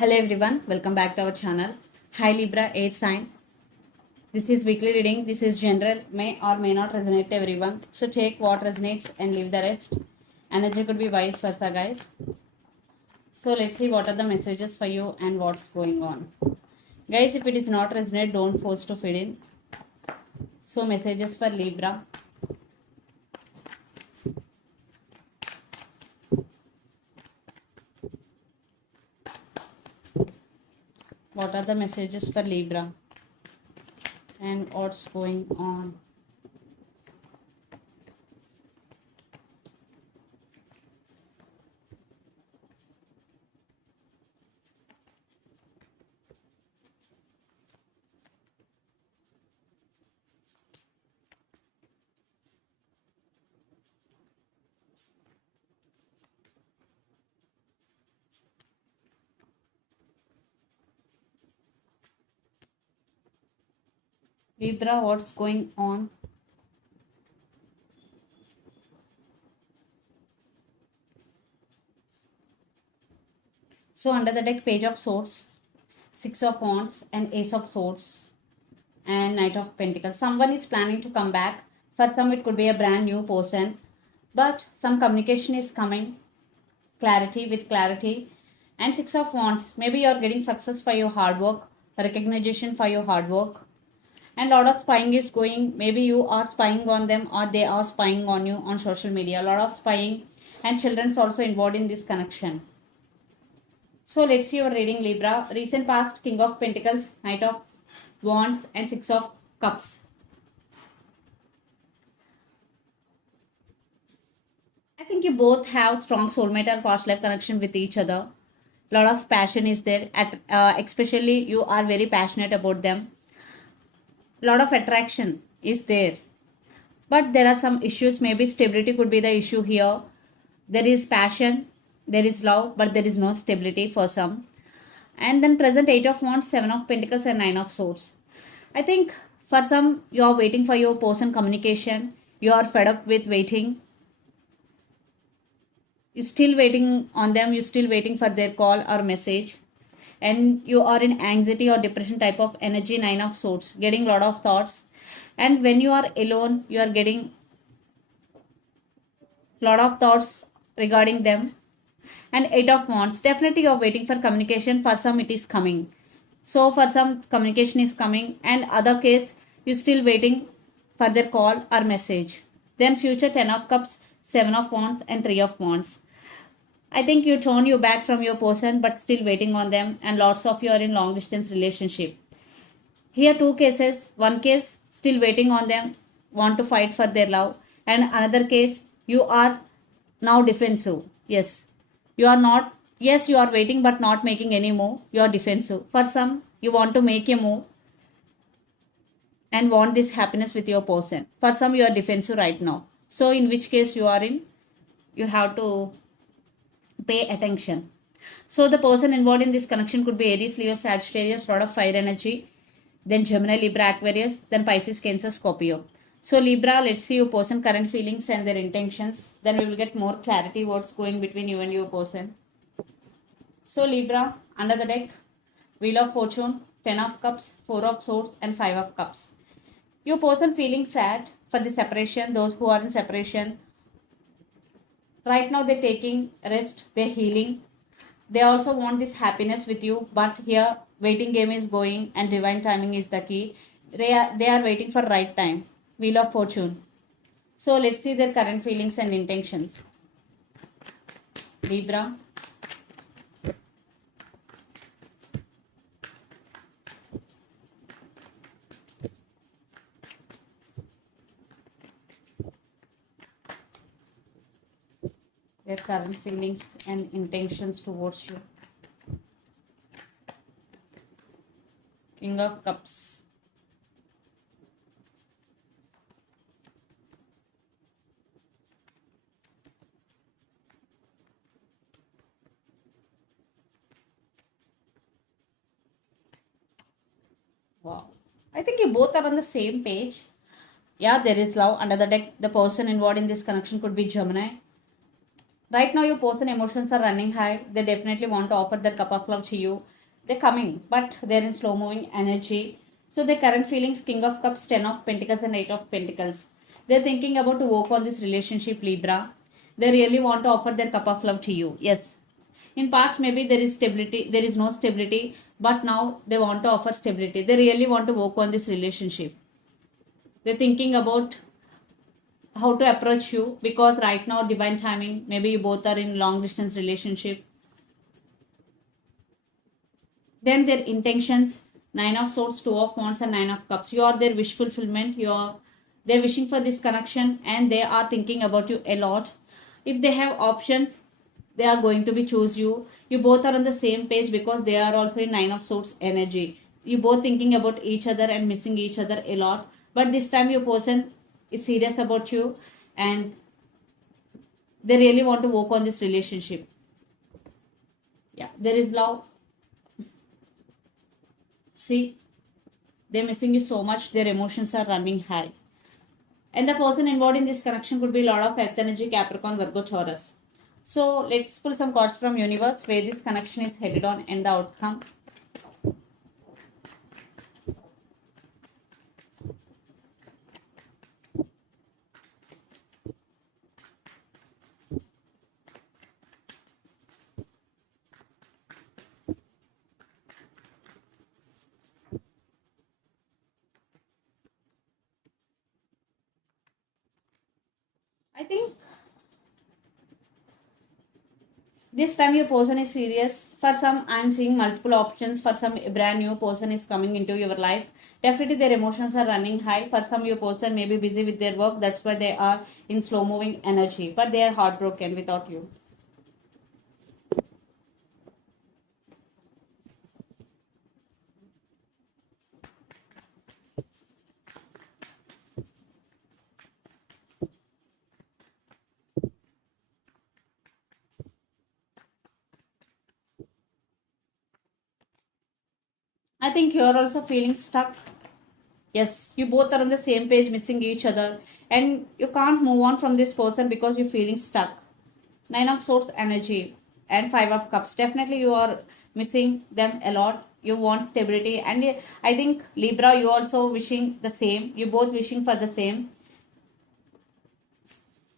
Hello everyone, welcome back to our channel. Hi Libra, air sign. This is weekly reading. This is general, may or may not resonate to everyone. So take what resonates and leave the rest. Energy could be vice versa, guys. So let's see what are the messages for you and what's going on. Guys, if it is not resonate, don't force to fit in. So messages for Libra. What are the messages for Libra and what's going on? Libra, what's going on? So under the deck, Page of Swords, Six of Wands and Ace of Swords and Knight of Pentacles. Someone is planning to come back. For some it could be a brand new person, but some communication is coming, clarity with clarity. And Six of Wands, maybe you are getting success for your hard work, recognition for your hard work. And lot of spying is going, maybe you are spying on them or they are spying on you on social media. A lot of spying and children's also involved in this connection. So let's see your reading, Libra. Recent past, King of Pentacles, Knight of Wands and Six of Cups. I think you both have strong soulmate or past life connection with each other. Lot of passion is there. Especially you are very passionate about them. Lot of attraction is there. But there are some issues. Maybe stability could be the issue here. There is passion, there is love, but there is no stability for some. And then present Eight of Wands, Seven of Pentacles and Nine of Swords. I think for some you are waiting for your person communication. You are fed up with waiting. You're still waiting on them. You're still waiting for their call or message. And you are in anxiety or depression type of energy. Nine of Swords, getting lot of thoughts. And when you are alone, you are getting lot of thoughts regarding them. And Eight of Wands, definitely you are waiting for communication. For some it is coming. So for some communication is coming, and other case you still waiting for their call or message. Then future, Ten of Cups, Seven of Wands and Three of Wands. I think you turn you back from your person but still waiting on them, and lots of you are in long distance relationship. Here two cases. One case still waiting on them, want to fight for their love, and another case you are now defensive. Yes, you are not, yes you are waiting but not making any move. You are defensive. For some you want to make a move and want this happiness with your person. For some you are defensive right now. So in which case you are in, you have to pay attention. So the person involved in this connection could be Aries, Leo, Sagittarius, lot of fire energy, then Gemini, Libra, Aquarius, then Pisces, Cancer, Scorpio. So Libra, let's see your person current feelings and their intentions. Then we will get more clarity what's going between you and your person. So Libra, under the deck, Wheel of Fortune, Ten of Cups, Four of Swords and Five of Cups. Your person feeling sad for the separation. Those who are in separation, right now they're taking rest, they're healing. They also want this happiness with you, but here waiting game is going and divine timing is the key. They are waiting for right time. Wheel of Fortune. So let's see their current feelings and intentions. Libra. Their current feelings and intentions towards you. King of Cups. Wow. I think you both are on the same page. Yeah, there is love. Under the deck, the person involved in this connection could be Gemini. Right now, your person emotions are running high. They definitely want to offer that cup of love to you. They're coming, but they're in slow moving energy. So their current feelings, King of Cups, 10 of Pentacles and 8 of Pentacles. They're thinking about to work on this relationship, Libra. They really want to offer their cup of love to you. Yes. In past, maybe there is stability, there is no stability, but now they want to offer stability. They really want to work on this relationship. They're thinking about how to approach you, because right now divine timing, maybe you both are in long distance relationship. Then their intentions, 9 of swords, 2 of wands and 9 of cups. You are their wish fulfillment. They're wishing for this connection and they are thinking about you a lot. If they have options, they are going to be choose you. You both are on the same page because they are also in 9 of swords energy. You both thinking about each other and missing each other a lot. But this time your person is serious about you and they really want to work on this relationship. Yeah, there is love. See, they're missing you so much, their emotions are running high. And the person involved in this connection could be a lot of earth energy, Capricorn, Virgo, Taurus. So let's pull some cards from universe where this connection is headed on and the outcome. I think this time your person is serious. For some, I'm seeing multiple options. For some, a brand new person is coming into your life. Definitely their emotions are running high. For some, your person may be busy with their work. That's why they are in slow moving energy. But they are heartbroken without you. I think you're also feeling stuck. Yes, you both are on the same page, missing each other, and you can't move on from this person because you're feeling stuck. 9 of Swords energy and 5 of Cups. Definitely, you are missing them a lot. You want stability, and I think Libra, you also wishing the same. You both wishing for the same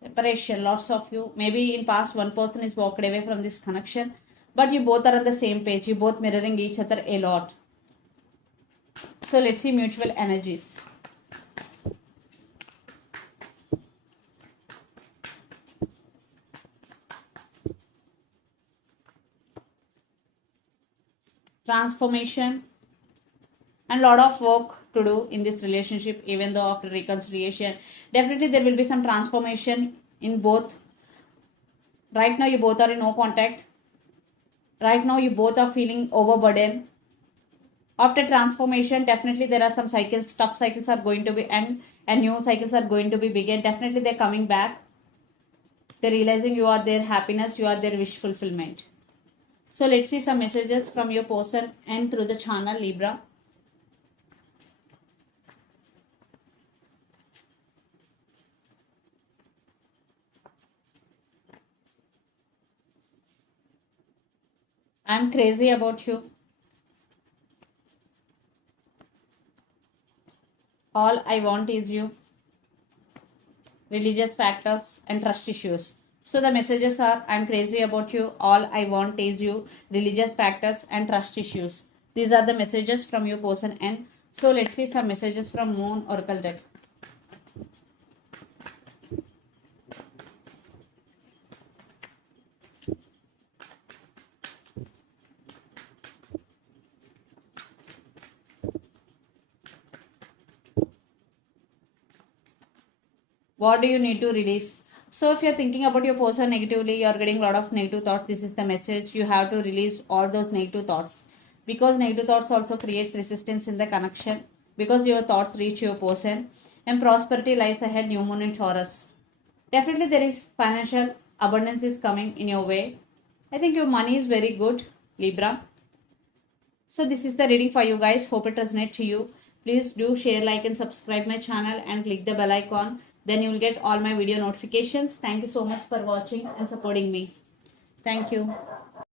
separation. Lots of you. Maybe in past, one person is walked away from this connection, but you both are on the same page. You both mirroring each other a lot. So let's see mutual energies. Transformation and lot of work to do in this relationship, even though after reconciliation definitely there will be some transformation in both. Right now you both are in no contact. Right now you both are feeling overburdened. After transformation definitely there are some cycles, tough cycles are going to be and new cycles are going to be begin. Definitely they're coming back. They're realizing you are their happiness, you are their wish fulfillment. So let's see some messages from your person and through the channel Libra. I'm crazy about you. All I want is you. Religious factors and trust issues. So the messages are, I'm crazy about you. All I want is you. Religious factors and trust issues. These are the messages from your person. And so let's see some messages from Moon Oracle deck. What do you need to release? So if you're thinking about your person negatively, you're getting a lot of negative thoughts, this is the message. You have to release all those negative thoughts, because negative thoughts also creates resistance in the connection, because your thoughts reach your person. And prosperity lies ahead, new moon in Taurus. Definitely there is financial abundance is coming in your way. I think your money is very good, Libra. So this is the reading for you guys. Hope it resonates to you. Please do share, like and subscribe my channel and click the bell icon then you will get all my video notifications. Thank you so much for watching and supporting me. Thank you.